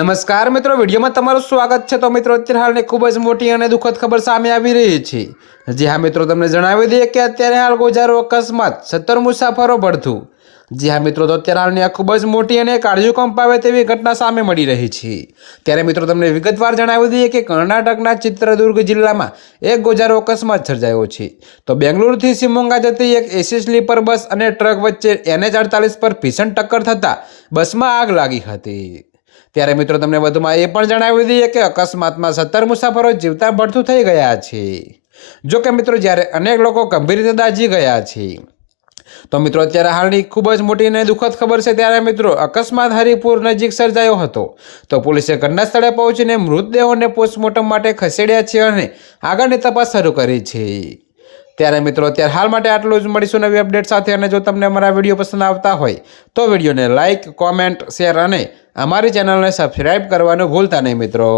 નમસ્કાર મિત્રો, વિડીયોમાં તમારું સ્વાગત છે। તો મિત્રો, અત્યારે હાલની ખૂબ જ મોટી અને દુઃખદ ખબર સામે આવી રહી છે। જી હા મિત્રો, તમને જણાવી દઈએ કે અત્યારે હાલ ગોજારો અકસ્માત 17 મુસાફરો ભડથું। જી હા મિત્રો, તો અત્યારે હાલની આ ખૂબ જ મોટી અને કાળજું કંપાવે તેવી ઘટના સામે મળી રહી છે। ત્યારે મિત્રો, તમને વિગતવાર જણાવી દઈએ કે કર્ણાટકના ચિત્રદુર્ગ જિલ્લામાં એક ગોજારો અકસ્માત સર્જાયો છે। તો બેંગલુરુથી શિમોગા જતી એક એસી સ્લીપર બસ અને ટ્રક વચ્ચે NH48 પર ભીષણ ટક્કર થતાં બસમાં આગ લાગી હતી। ત્યારે મિત્રો, તમને વધુમાં એ પણ જણાવી દઈએ કે અકસ્માતમાં 17 મુસાફરો જીવતા ભડથું થઈ ગયા છે। જો કે મિત્રો, જ્યારે અનેક લોકો ગંભીર રીતે દાઝી ગયા છે। તો મિત્રો, અત્યારે હાલની ખૂબ જ મોટી અને દુઃખદ ખબર છે। ત્યારે મિત્રો, અકસ્માત હરિપુર નજીક સર્જાયો હતો। તો પોલીસે ઘટના સ્થળે પહોંચીને મૃતદેહોને પોસ્ટમોર્ટમ માટે ખસેડ્યા છે અને આગળની તપાસ શરૂ કરી છે। ત્યારે મિત્રો, અત્યારે હાલ માટે આટલું જ। મળીશું નવી અપડેટ સાથે। અને જો તમને અમારા વિડીયો પસંદ આવતા હોય તો વિડીયોને લાઇક, કોમેન્ટ, શેર અને અમારી ચેનલને સબસ્ક્રાઈબ કરવાનું ભૂલતા નહીં મિત્રો।